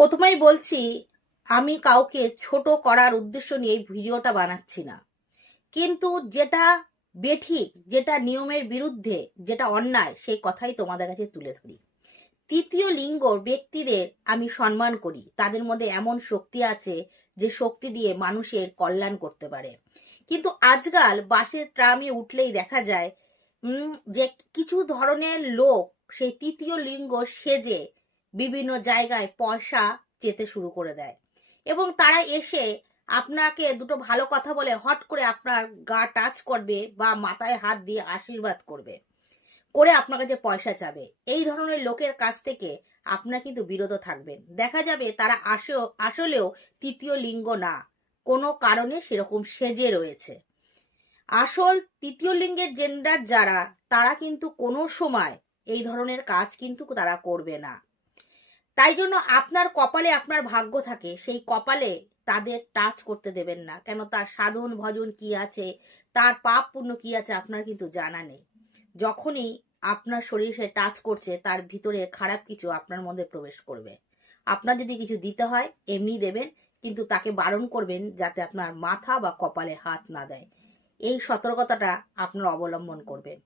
প্রথমেই বলছি, আমি কাউকে ছোট করার উদ্দেশ্য নিয়ে এই ভিডিওটা বানাচ্ছি না। কিন্তু যেটা বেঠিক, যেটা নিয়মের বিরুদ্ধে, যেটা অন্যায়, সেই কথাই তোমাদের কাছে তুলে ধরি। তৃতীয় লিঙ্গ ব্যক্তিদের আমি সম্মান করি। তাদের মধ্যে এমন শক্তি আছে যে শক্তি দিয়ে মানুষের কল্যাণ করতে পারে। কিন্তু আজকাল বাসে ট্রামে উঠলেই দেখা যায় যে কিছু ধরনের লোক সেই তৃতীয় লিঙ্গ সেজে বিভিন্ন জায়গায় পয়সা চেতে শুরু করে দেয়, এবং তারা এসে আপনাকে দুটো ভালো কথা বলে হট করে আপনার গা টাচ করবে বা মাথায় হাত দিয়ে আশীর্বাদ করবে, করে আপনার কাছে পয়সা চাবে। এই ধরনের লোকের কাছ থেকে আপনার কিন্তু বিরত থাকবেন। দেখা যাবে তারা আসলেও তৃতীয় লিঙ্গ না, কোনো কারণে সেরকম সেজে রয়েছে। আসল তৃতীয় লিঙ্গের জেন্ডার যারা, তারা কিন্তু কোনো সময় এই ধরনের কাজ কিন্তু তারা করবে না। তাই জন্য আপনার কপালে আপনার ভাগ্য থাকে, সেই কপালে তাদের টাচ করতে দেবেন না। কেন, তার সাধন ভজন কি আছে, তার পাপ পুণ্য কি আছে আপনার কিন্তু জানা নেই। যখনই আপনার শরীর সে টাচ করছে, তার ভিতরে খারাপ কিছু আপনার মধ্যে প্রবেশ করবে। আপনার যদি কিছু দিতে হয় এমনি দেবেন, কিন্তু তাকে বারণ করবেন যাতে আপনার মাথা বা কপালে হাত না দেয়। এই সতর্কতাটা আপনারা অবলম্বন করবেন।